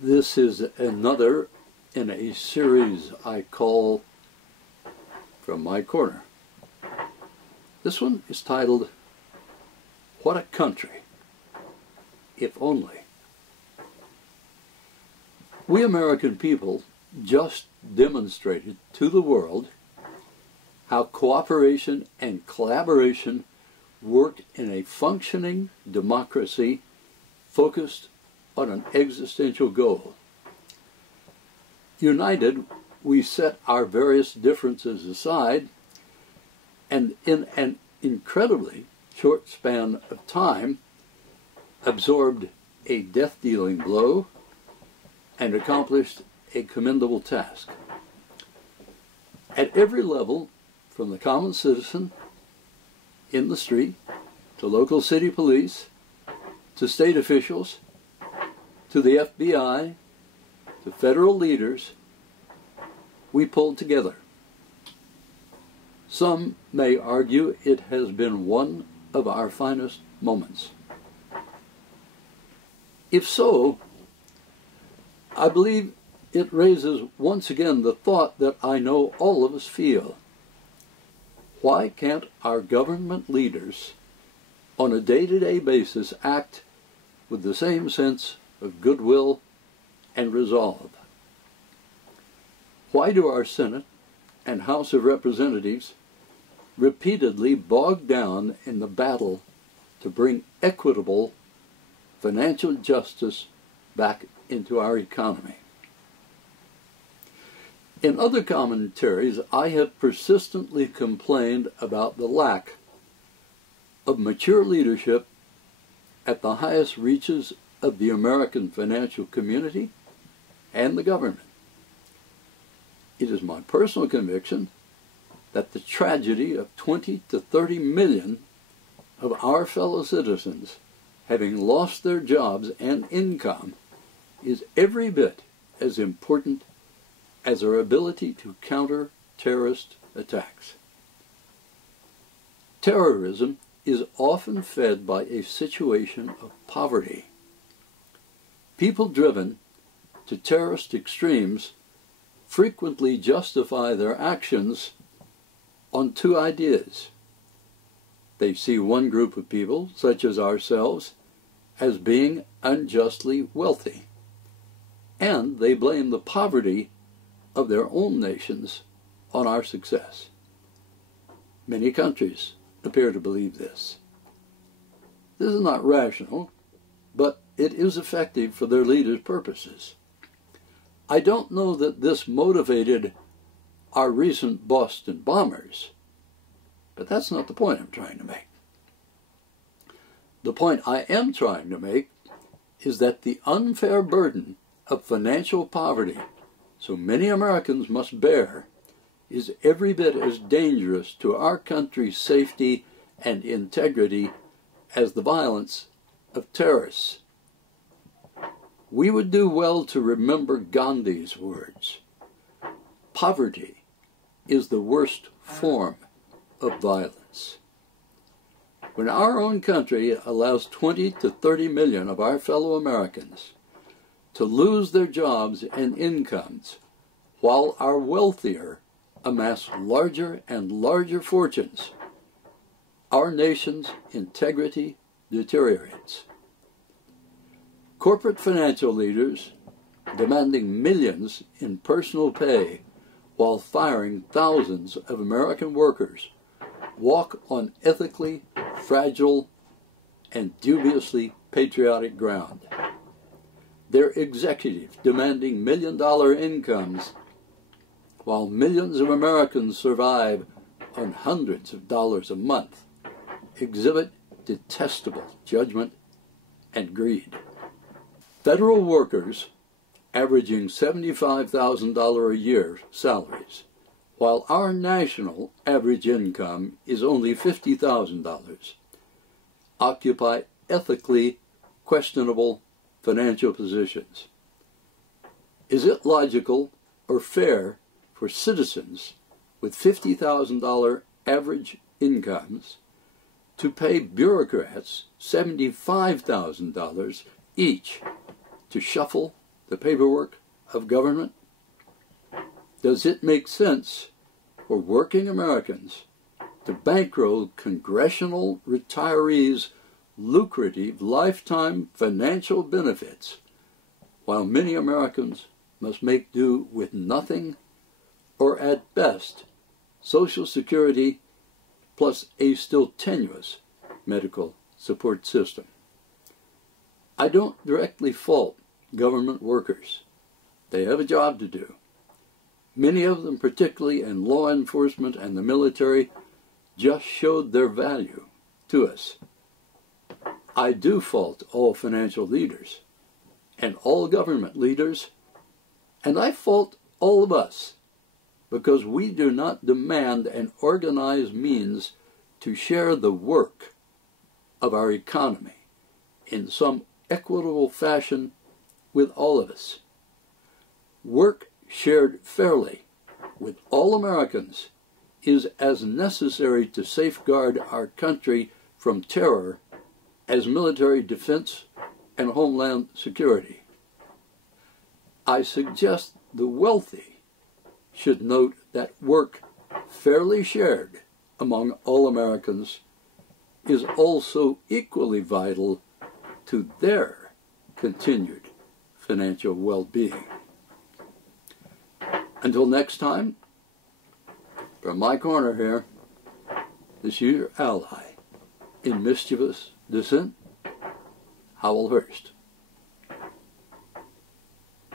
This is another in a series I call From My Corner. This one is titled, What a Country, If Only. We American people just demonstrated to the world how cooperation and collaboration work in a functioning democracy focused on an existential goal. United, we set our various differences aside and in an incredibly short span of time absorbed a death-dealing blow and accomplished a commendable task. At every level, from the common citizen in the street to local city police to state officials to the FBI to federal leaders, we pulled together. Some may argue it has been one of our finest moments. If so, I believe it raises once again the thought that I know all of us feel. Why can't our government leaders on a day-to-day basis act with the same sense of goodwill and resolve? Why do our Senate and House of Representatives repeatedly bog down in the battle to bring equitable financial justice back into our economy? In other commentaries, I have persistently complained about the lack of mature leadership at the highest reaches of the American financial community and the government. It is my personal conviction that the tragedy of 20 to 30 million of our fellow citizens having lost their jobs and income is every bit as important as our ability to counter terrorist attacks. Terrorism is often fed by a situation of poverty. People driven to terrorist extremes frequently justify their actions on two ideas. They see one group of people, such as ourselves, as being unjustly wealthy, and they blame the poverty of their own nations on our success. Many countries appear to believe this. This is not rational, but it is effective for their leaders' purposes. I don't know that this motivated our recent Boston bombers, but that's not the point I'm trying to make. The point I am trying to make is that the unfair burden of financial poverty so many Americans must bear is every bit as dangerous to our country's safety and integrity as the violence of terrorists. We would do well to remember Gandhi's words. Poverty is the worst form of violence. When our own country allows 20 to 30 million of our fellow Americans to lose their jobs and incomes, while our wealthier amass larger and larger fortunes, our nation's integrity deteriorates. Corporate financial leaders demanding millions in personal pay while firing thousands of American workers walk on ethically fragile and dubiously patriotic ground. Their executives demanding million-dollar incomes while millions of Americans survive on hundreds of dollars a month exhibit detestable judgment and greed. Federal workers averaging $75,000 a year salaries, while our national average income is only $50,000, occupy ethically questionable financial positions. Is it logical or fair for citizens with $50,000 average incomes to pay bureaucrats $75,000 each to shuffle the paperwork of government? Does it make sense for working Americans to bankroll congressional retirees' lucrative lifetime financial benefits, while many Americans must make do with nothing, or at best, Social Security plus a still tenuous medical support system? I don't directly fault government workers. They have a job to do. Many of them, particularly in law enforcement and the military, just showed their value to us. I do fault all financial leaders and all government leaders, and I fault all of us because we do not demand an organized means to share the work of our economy in some equitable fashion with all of us. Work shared fairly with all Americans is as necessary to safeguard our country from terror as military defense and homeland security. I suggest the wealthy should note that work fairly shared among all Americans is also equally vital to their continued financial well-being. Until next time, from my corner here, this is your ally in mischievous dissent, Howell Hurst.